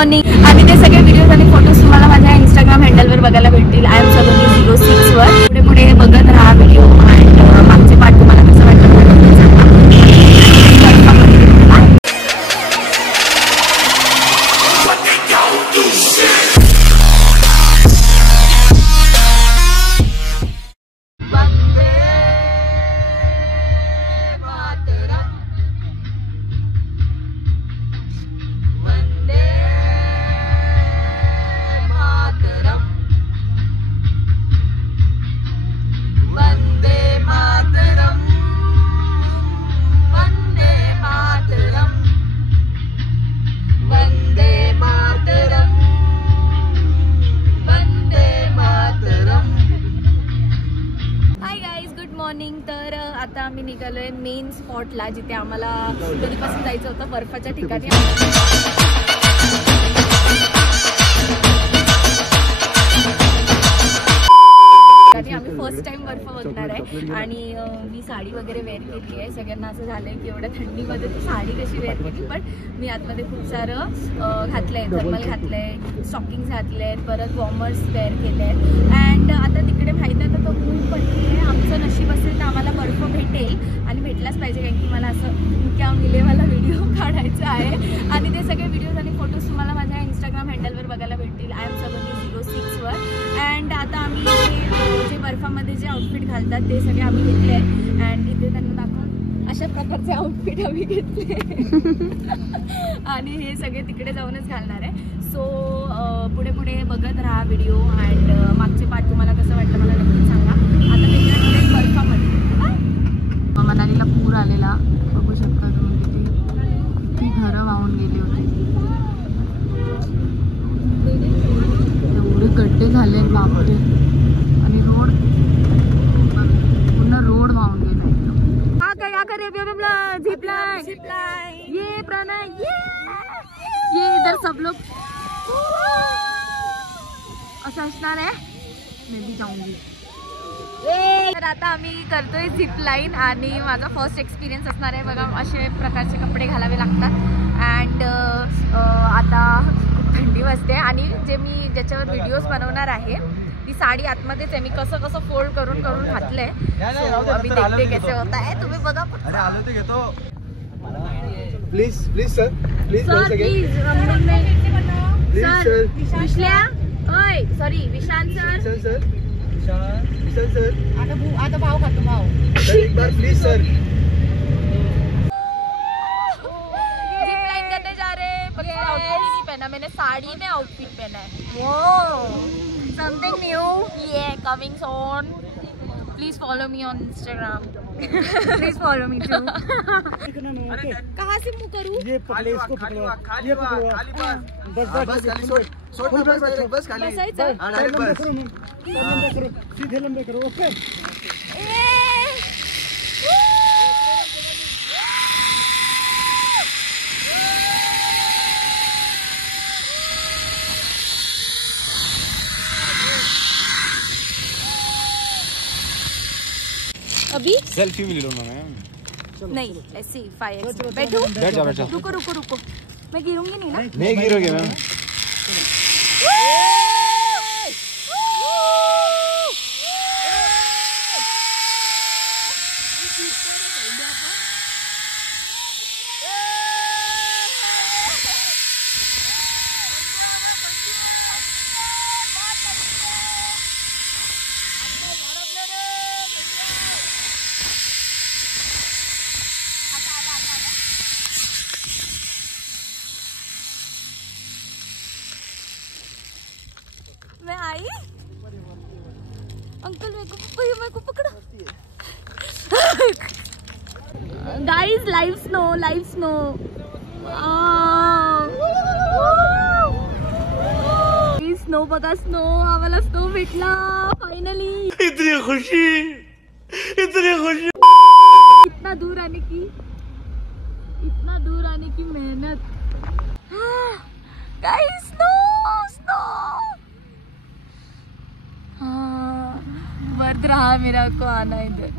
Morning आणि ते सगळे व्हिडिओज आणि फोटोज तुम्हाला माझ्या इंस्टाग्राम हँडलवर बघायला भेटतील. आय एम सलोनी 06 वर. पुढे पुढे बघत राहा व्हिडिओ आणि मागचे पार्ट तुम्हाला कसं वाटतं मला सांगा. तर आता आम्ही निघालोय मेन स्पॉटला, जिथे आम्हाला कधीपासून जायचं होतं, बर्फाच्या ठिकाणी. आम्ही फर्स्ट टाइम बर्फ बघणार आहे आणि मी साडी वगैरे वेअर केली आहे. सगळ्यांना असं झालंय की एवढ्या थंडीमध्ये तू साडी कशी वेअर केली, पण मी आतमध्ये खूप सारं घातलंय, थर्मल घातलंय, स्टॉकिंग्स घातले, परत वॉर्मर्स वेअर केले आहेत. अँड आता तिकडे माहिती आहे तर ऊन पडली आहे. आमचं नशीब असेल तर आम्हाला बर्फ भेटेल आणि भेटलाच पाहिजे, कारण की मला असं क्या मिलेवाला व्हिडिओ काढायचा आहे. आणि ते सगळे व्हिडिओज आणि फोटोज तुम्हाला माझ्या इंस्टाग्राम हँडलवर बघायला भेटतील. आय एम सलोनी 06 वर. अँड आता आम्ही जे बर्फामध्ये जे आउटफिट घालतात ते सगळे आम्ही घेतले आहेत. अँड इथे त्यांना दाखवून अशा प्रकारचे आउटफिट आम्ही घेतले आणि हे सगळे तिकडे जाऊनच घालणार आहे. सो पुढे पुढे बघत राहा व्हिडिओ अँड मागचे पार्ट तुम्हाला कसं वाटतं मला नक्की सांगा. आता वेगळ्या बर्फामध्ये मनालीला पूर आलेला बघू शकता तुम्ही. किती घरं वाहून गेली होती, एवढे गड्डे झाले बापरे. आणि रोड पूर्ण रोड वाहून गेला. क्या करे अभी हम लोग जिपलाइन ये प्रणय ये इधर सब लोग असं असणार आहे. मैं भी जाऊंगी. तर आता आम्ही करतोय झिपलाईन आणि माझा फर्स्ट एक्सपिरियन्स असणार आहे. बघा असे प्रकारचे कपडे घालावे लागतात. अँड आता खूप थंडी वाजते आणि जे मी ज्याच्यावर व्हिडिओज बनवणार आहे ती साडी आतमध्येच आहे. मी कसं कसं फोल्ड करून करून घातलंय. अभी देखते कैसे होता है. तुम्ही बघा. Please please sir please sir please sir विश्ल्या ओय sorry Vishal sir sir Vishal sir आता भाव खातो भाव. सर एक बार प्लीज सर. जिप लाइन करने जा रहे हैं. पर आउटफिट नहीं पहना मैंने, साड़ी में आउटफिट पहना है. वो समथिंग न्यू ये coming soon. Please follow me on Instagram. Please follow me too. कहाँ से मुँह करूँ? ये पकड़ो, इसको पकड़ो, ये पकड़ो. बस खाली छोड़ बस खाली. सीधे लंबे करो. ओके. अभी सेल्फी भी ले लो ना मैम. नहीं लेट्स सी 5x. बैठो बैठ जाओ. रुको रुको रुको. मैं गिरूंगी नहीं ना. नहीं गिरोगे मैम. मैं आई. अंकल मेरे को पकड़ो. Guys live snow. स्नो बघा. स्नो आम्हाला स्नो भेटला फायनली. इतनी खुशी. इतना दूर आने की मेहनत. Guys snow. वर्थ रहा मेरा को आना इधर.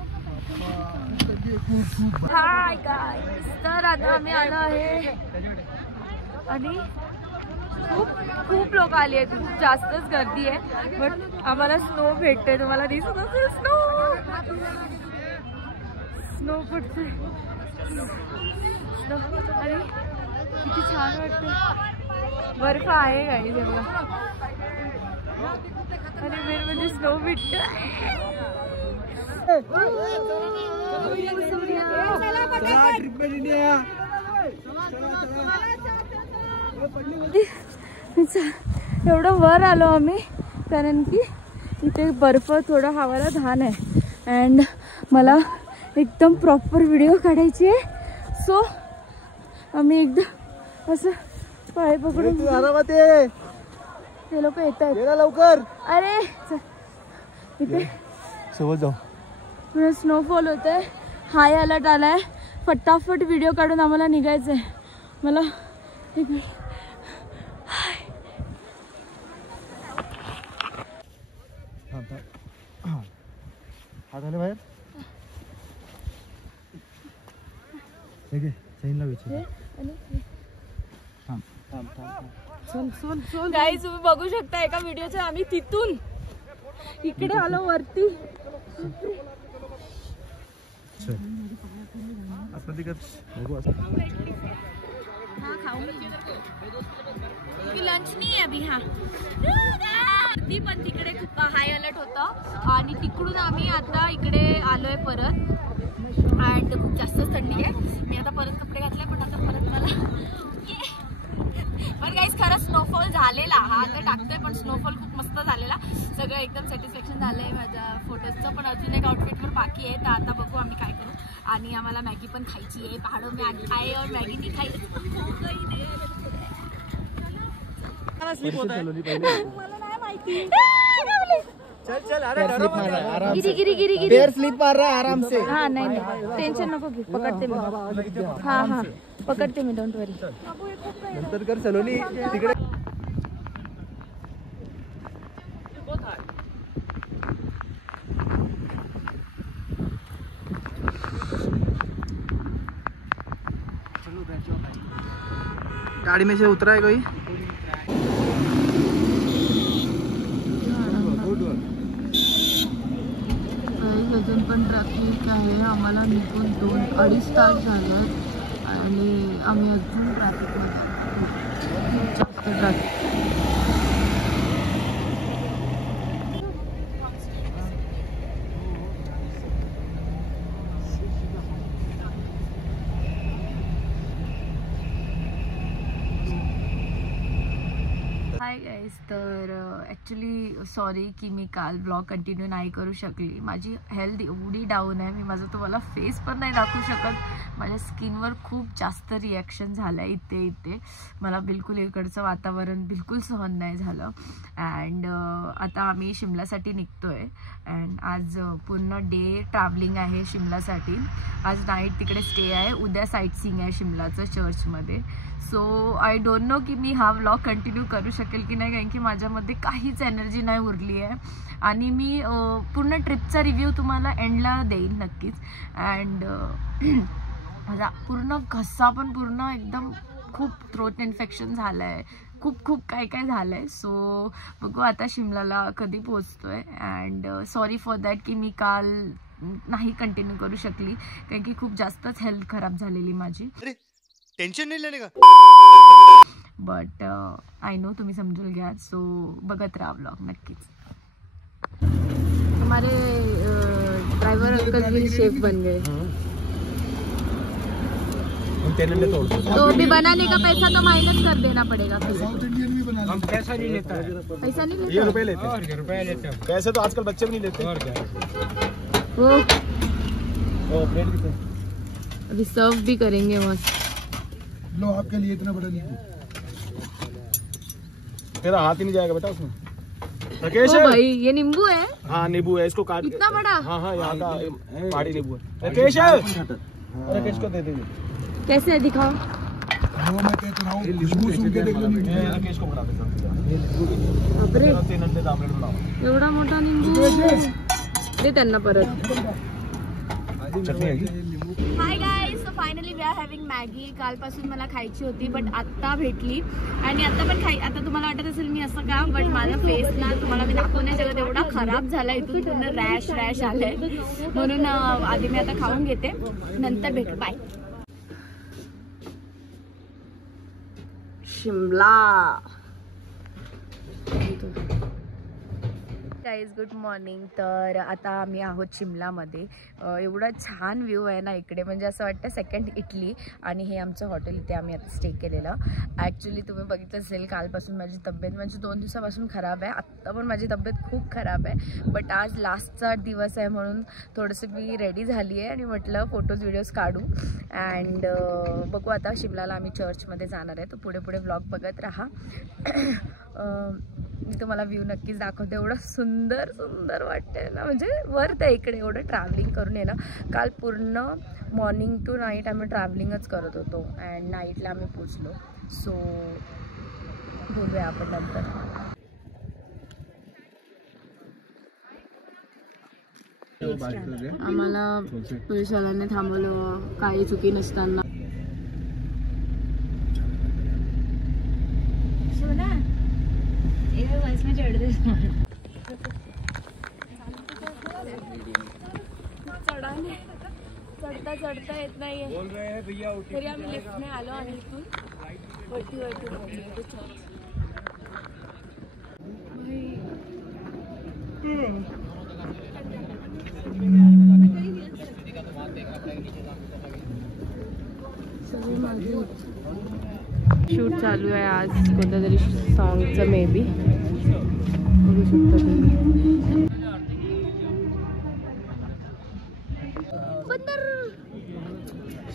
Hi guys. तर आता आम्ही आलो आहे आणि खूप लोक आली आहेत, खूप जास्तच गर्दी आहे. बट आम्हाला स्नो भेटते. तुम्हाला दिसत असेल स्नो पडते. अरे किती छान वाटतं. बर्फ आहे गाडी ते बघा. आणि मेन म्हणजे स्नो भेटत. एवढं वर आलो आम्ही कारण की इथे बर्फ थोडा हवाला धान आहे. अँड मला एकदम प्रॉपर व्हिडिओ काढायची आहे. सो आम्ही एकदम असं पाय पकडून ते लोक येत आहेत लवकर. अरे इथे सोबत जाऊ. पुढे स्नोफॉल होत आहे. हाय अलर्ट आलाय. फटाफट व्हिडिओ काढून आम्हाला निघायचंय. मला एक मिनिट. हात आले बाहेर. ठीक आहे सैनला विचार. गाईज तुम्ही बघू शकता एका व्हिडिओच्या आम्ही तिथून इकडे आलो वरती. लंच नाही अभी. हा ती पण तिकडे खूप हाय अलर्ट होतं आणि तिकडून आम्ही आता इकडे आलोय परत. अँड खूप जास्तच थंडी आहे. मी आता परत कपडे घातले पण आता परत मला पण गाईज खरं स्नोफॉल झालेला. हा आता टाकतोय पण स्नोफॉल खूप मस्त झालेला. सगळं एकदम सॅटिस्फॅक्शन झालंय माझ्या फोटोजचं. पण अजून एक आउटफिटवर बाकी आहे. तर आता बघू आम्ही काय करू. आणि आम्हाला मॅगी पण खायची आहे. पहाडो में आए और मॅगी नाही खाई. मला नाही माहिती. चल चल. अरे गिरी गिरी गिरी गिरी. पैर स्लिप मार रहा है आराम से. हाँ नहीं टेंशन नको घेऊ. पकडते मी. हाँ हाँ पकडते मी. डोंट वरी. नंतर कर सलोनी तिकडे. गाड़ी में से उतरा है कोई. अजून पण ट्रॅफिक आहे. आम्हाला निघून 2-2.5 तास झाले आणि आम्ही अजून ट्रॅफिकमध्ये. जास्त ट्रॅफिक. Hi guys. तर ॲक्च्युली सॉरी की मी काल ब्लॉग कंटिन्यू नाही करू शकली. माझी हेल्थ एवढी डाऊन आहे. मी माझा तुम्हाला फेस पण नाही दाखवू शकत. माझ्या स्किनवर खूप जास्त रिॲक्शन झालं आहे इथे. मला बिलकुल इकडचं वातावरण बिलकुल सहन नाही झालं. अँड आता आम्ही शिमलासाठी निघतो आहे. अँड आज पूर्ण डे ट्रॅव्हलिंग आहे शिमलासाठी. आज नाईट तिकडे स्टे आहे. उद्या साईट सीइंग आहे शिमलाचं चर्चमध्ये. सो आय डोंट नो की मी हा व्लॉग कंटिन्यू करू शकेल की नाही. कारण की माझ्यामध्ये काहीच एनर्जी नाही उरली आहे. आणि मी पूर्ण ट्रिपचा रिव्ह्यू तुम्हाला एंडला देईन नक्कीच. अँड माझा पूर्ण घसा पण पूर्ण एकदम खूप थ्रोट इन्फेक्शन झालं आहे. खूप काय झालं आहे. सो बघू आता शिमलाला कधी पोचतोय. अँड सॉरी फॉर दॅट की मी काल नाही कंटिन्यू करू शकली. कारण की खूप जास्तच हेल्थ खराब झालेली माझी. टेंशन नाही लेने का. बट आय नो तुम्ही समजून घ्या. सो बघत राहा व्लॉग नक्कीच. हमारे ड्राइवर अंकल भी शेफ बन गए. तो अभी बनाने का पैसा तो माइनस कर देना पड़ेगा. हम पैसा नहीं लेता है. पैसा नहीं लेता. ये रुपए लेते हैं. पैसे तो आजकल बच्चे भी नहीं लेते. और क्या वो प्लेट कितने. अभी सर्व भी करेंगे मस्त. लो आपके लिए इतना बड़ा नींबू. तेरा हाथ ही नहीं जाएगा बेटा उसमें. राकेश भाई ये नींबू है. हाँ नींबू है. इसको काट. इतना बड़ा. हाँ यहाँ का पहाड़ी नींबू है. राकेश को दे देंगे. कैसे दिखाओ. मैं कहता रहा हूँ खुशबू सुन के देख लो. राकेश को बता देता. बापरे 3 अंडे आमलेट बनाओ. एवढा मोठा निंबू दे त्यांना परत. चटनी है. Hi guys. तो finally we are having Maggi. कालपासून मला खायची होती बट आत्ता भेटली आणि आता पण आता तुम्हाला वाटत असेल मी असं का, बट माझा फेस ना तुम्हाला मी दाखवण्या जगत एवढा खराब झाला, इथून पूर्ण रॅश आलंय, म्हणून आधी मी आता खाऊन घेते, नंतर भेटू. Bye. Shimla. Guys good morning. तर आता आम्ही आहोत शिमलामध्ये. एवढा छान व्ह्यू आहे ना इकडे, म्हणजे असं वाटतं सेकंड इटली. आणि हे आमचं हॉटेल, इथे आम्ही आता स्टे केलेलं. ॲक्च्युली तुम्ही बघितलं असेल कालपासून माझी तब्येत म्हणजे 2 दिवसापासून खराब आहे. आत्ता पण माझी तब्येत खूप खराब आहे, बट आज लास्टचा दिवस आहे म्हणून थोडंसं मी रेडी झाली आहे आणि म्हटलं फोटोज व्हिडिओज काढू. अँड बघू आता शिमलाला आम्ही चर्चमध्ये जाणार आहे, तर पुढे पुढे ब्लॉग बघत राहा. मी तुम्हाला व्ह्यू नक्कीच दाखवते. एवढं सुंदर सुंदर वाटतंय ना, म्हणजे वर्थ आहे इकडे एवढं ट्रॅव्हलिंग करून येणं. काल पूर्ण मॉर्निंग टू नाईट आम्ही ट्रॅव्हलिंगच करत होतो अँड नाईटला आम्ही पोचलो. सो बोलूया आपण नंतर. आम्हाला पोलिसवाल्यांनी थांबवलं काही चुकी नसताना. चढता येत नाहीये तरी आम्ही लिफ्टने आलो आणि इथून वरती शूट चालू आहे आज कोणत्या तरी सॉंगचं मे बी बघू शकता तुम्ही.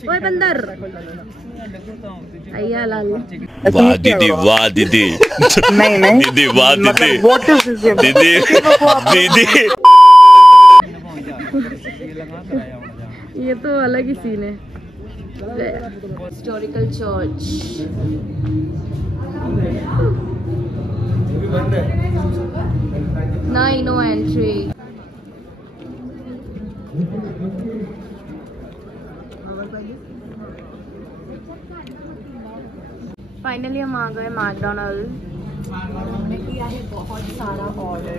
ओए बंदर अय्या लाल. वाह दीदी वाह दीदी. नहीं दीदी वाह दीदी. दीदी दीदी ये तो अलग ही सीन है. Historical church. नहीं, नो एंट्री. फाइनली हम आ गए मैकडॉनल्ड. हमने किया है बहुत सारा ऑर्डर.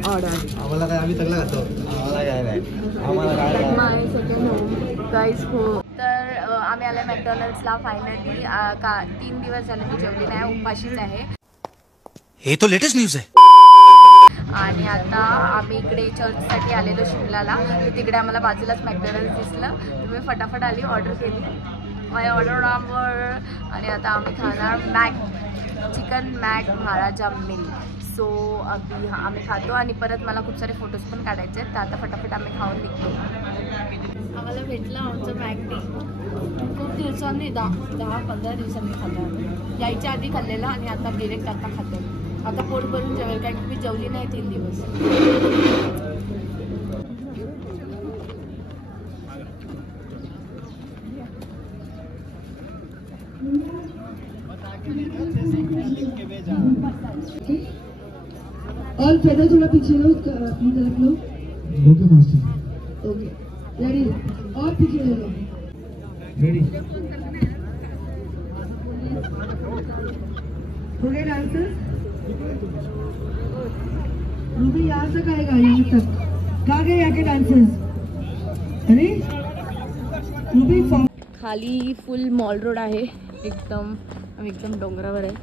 आम्हाला काय आम्ही सगळं खातो. आम्हाला काय नाही. आम्हाला काय माय सेकंड होम गाइस हो. तर आम्ही आले मॅकडॉनल्ड्सला फायनली. 3 दिवस झाले मी जेवली नाही, उपाशीच आहे. हे तो लेटेस्ट न्यूज आहे. आणि आता आम्ही इकडे चर्चसाठी आलेलो शिमलाला. तिकडे आम्हाला बाजूलाच मॅकडॉनल्ड्स दिसलं, तुम्ही फटाफट आली, ऑर्डर केली. माझ्या ऑर्डर नंबर. आणि आता आम्ही खाणार चिकन मॅक महाराजा मिल. सो अगदी आम्ही खातो आणि परत मला खूप सारे फोटोज पण काढायचे आहेत, तर आता फटाफट आम्ही खाऊन निघतो. आम्हाला भेटलं आमचं मॅकडी. खूप दिवसांनी 10-15 दिवसांनी खाल्लं. यायच्या आधी खाल्लेलं आणि आता डिरेक्ट आता खातो. आता पोट भरून जेवेल, कारण की मी जेवली नाही 3 दिवस. और पैदल थोड़ा पीछे लो, अपनी तरफ low. Okay master. Okay ready. और पीछे ले लो. रेडी. हो गए डांसर्स. रूबी यहाँ तक आएगा, यहाँ तक. कहाँ गए यहाँ के डांसर्स? अरे रूबी खाली फुल मॉल रोड आहे. एकदम डोंगरावर आहे.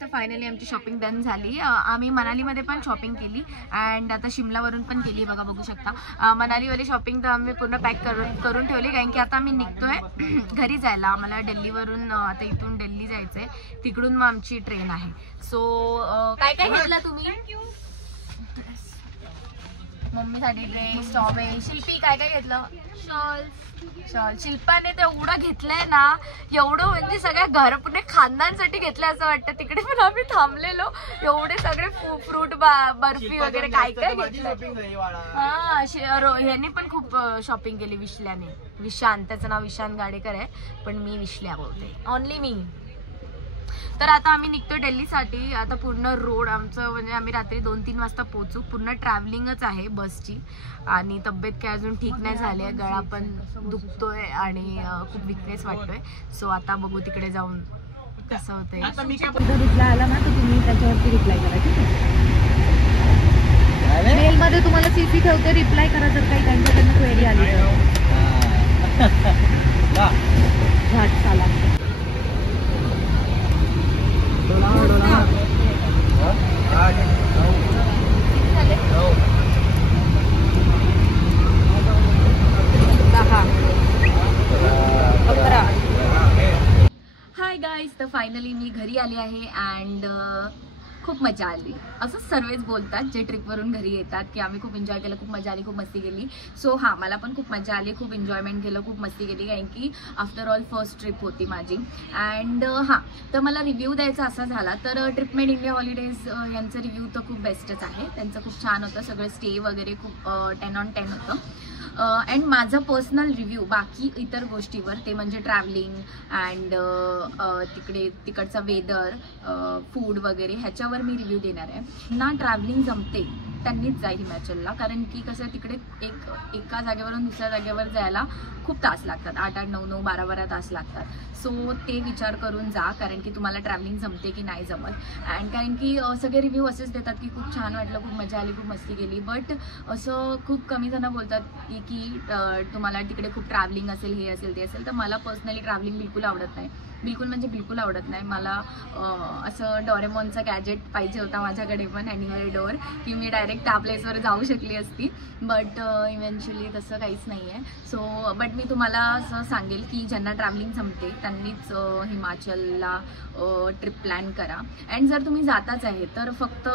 तर फायनली आमची शॉपिंग डन झाली. आम्ही मनालीमध्ये पण शॉपिंग केली अँड आता शिमलावरून पण केली. बघा बघू शकता. मनालीवाली शॉपिंग तर आम्ही पूर्ण पॅक करून ठेवली, कारण की आता आम्ही निघतोय घरी जायला. आम्हाला दिल्लीवरून आता इथून दिल्ली जायचंय, तिकडून मग आमची ट्रेन आहे. सो काय काय घेतलं तुम्ही? मम्मीसाठी ड्रेस, टॉवेल. शिल्पी काय काय घेतलं? शॉल. शिल्पाने तर एवढं घेतलंय ना, एवढं म्हणजे सगळ्या घर पुणे खानदानसाठी घेतलं असं वाटतं. तिकडे पण आम्ही थांबलेलो, एवढे सगळे फ्रूट बर्फी वगैरे काय काय घेतलं. हा ह्याने पण खूप शॉपिंग केली विश्ल्याने. विशान, त्याचं नाव विशान गाडेकर आहे, पण मी विश्ल्या बोलते, ओनली मी. तर आता आम्ही निघतोय दिल्लीसाठी. आता पूर्ण रोड आमचं म्हणजे आम्ही रात्री 2-3 वाजता पोहोचू. पूर्ण ट्रॅव्हलिंगच आहे बसची आणि तब्येत काय अजून ठीक नाही झाली आहे. गळा पण दुखतोय आणि खूप विकनेस वाटतोय. सो आता बघू तिकडे जाऊन कसं होतंय. रिप्लाय आला ना तर तुम्ही त्याच्यावरती रिप्लाय करा, ठीक आहे? मेलमध्ये तुम्हाला सीसी ठेवते, रिप्लाय करा जर काही त्यांच्याकडनं क्वेरी आली तर. घाट साला हाय गाईज, तर फायनली मी घरी आली आहे अँड खूप मजा आली. असं सर्वच बोलतात जे ट्रिपवरून घरी येतात की आम्ही खूप एन्जॉय केलं, खूप मजा आली, खूप मस्ती केली. सो हां, मला पण खूप मजा आली, खूप एन्जॉयमेंट केलं, खूप मस्ती केली, कारण की आफ्टर ऑल फर्स्ट ट्रिप होती माझी. अँड हां, तर मला रिव्ह्यू द्यायचा असा झाला तर ट्रिपमेड इंडिया हॉलिडेज यांचं रिव्ह्यू तर खूप बेस्टच आहे. त्यांचं खूप छान होतं, सगळं स्टे वगैरे खूप 10 on 10 होतं. अँड माझं पर्सनल रिव्ह्यू बाकी इतर गोष्टीवर, ते म्हणजे ट्रॅव्हलिंग अँड तिकडचा वेदर, फूड वगैरे ह्याच्यावर मी रिव्ह्यू देणार आहे. ना ट्रॅव्हलिंग जमते त्यांनीच जा हिमाचलला, कारण की कसं तिकडे एका जागेवरून दुसऱ्या जागेवर जायला खूप तास लागतात, 8-8, 9-9, 12-12 तास लागतात. सो ते विचार करून जा, कारण की तुम्हाला ट्रॅव्हलिंग जमते की नाही जमत. अँड कारण की सगळे रिव्ह्यू असेच देतात की खूप छान वाटलं, खूप मजा आली, खूप मस्ती केली, बट असं खूप कमी जण बोलतात की तुम्हाला तिकडे खूप ट्रॅव्हलिंग असेल, हे असेल, ते असेल. तर मला पर्सनली ट्रॅव्हलिंग बिलकुल आवडत नाही, बिलकुल आवडत नाही. मला असं डोरेमॉनचा गॅजेट पाहिजे होता माझ्याकडे पण, ॲनिमल डोअर, की मी डायरेक्ट त्या प्लेसवर जाऊ शकली असती, बट इव्हेंच्युअली तसं काहीच नाही आहे. सो बट मी तुम्हाला असं सांगेल की ज्यांना ट्रॅव्हलिंग जमते त्यांनीच हिमाचलला ट्रिप प्लॅन करा. अँड जर तुम्ही जाताच आहे तर फक्त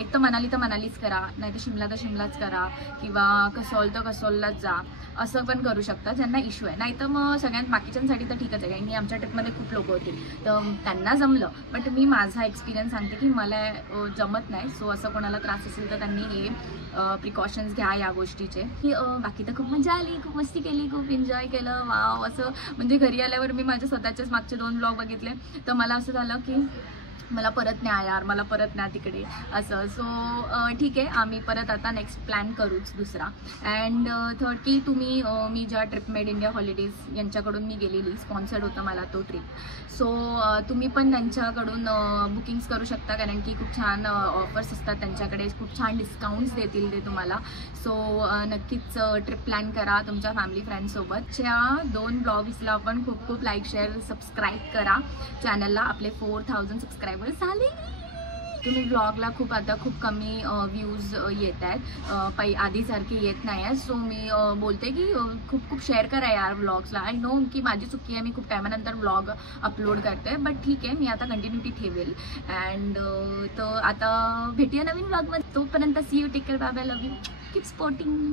एक तर मनालीच करा, नाही तर शिमलाच करा, किंवा कसोललाच जा, असं पण करू शकता ज्यांना इश्यू आहे. नाही तर मग सगळ्यात बाकीच्यांसाठी तर ठीकच आहे, कारण की आमच्या ट्रिपमध्ये खूप लोक होते तर त्यांना जमलं. बट मी माझा एक्सपिरियन्स सांगते की मला जमत नाही. सो असं कोणाला त्रास असेल तर त्यांनी हे प्रिकॉशन्स घ्या या गोष्टीचे. की बाकी तर खूप मजा आली, खूप मस्ती केली, खूप एन्जॉय केलं. वाव, असं म्हणजे घरी आल्यावर मी माझ्या स्वतःचेच मागचे 2 व्लॉग बघितले तर मला असं झालं की मला परत न्या यार, मला परत न्या तिकडे असं. सो ठीक आहे, आम्ही परत आता नेक्स्ट प्लॅन करूच दुसरा. अँड थर्ड की तुम्ही मी ज्या ट्रिपमेड इंडिया हॉलिडेज यांच्याकडून मी गेलेली, स्पॉन्सर्ड होतं मला तो ट्रिप. सो तुम्ही पण त्यांच्याकडून बुकिंग्स करू शकता, कारण की खूप छान ऑफर्स असतात त्यांच्याकडे, खूप छान डिस्काउंट्स देतील ते तुम्हाला. सो नक्कीच ट्रिप प्लॅन करा तुमच्या फॅमिली फ्रेंड्ससोबतच्या. 2 ब्लॉग्सला पण खूप लाईक, शेअर, सबस्क्राईब करा चॅनलला. आपले 4000 सबस्क्रायबर्स झाले. तुम्ही ब्लॉगला खूप कमी व्ह्यूज येत आहेत, आधीसारखे येत नाही आहे. सो मी बोलते की खूप शेअर करा यार ब्लॉग्सला. आय नो की माझी चुकी आहे, मी खूप टायमानंतर ब्लॉग अपलोड करते, बट ठीक आहे, मी आता कंटिन्युटी ठेवेल. अँड तर आता भेटूया नवीन ब्लॉगमध्ये. तोपर्यंत see you, take care, bye bye, love you, keep supporting.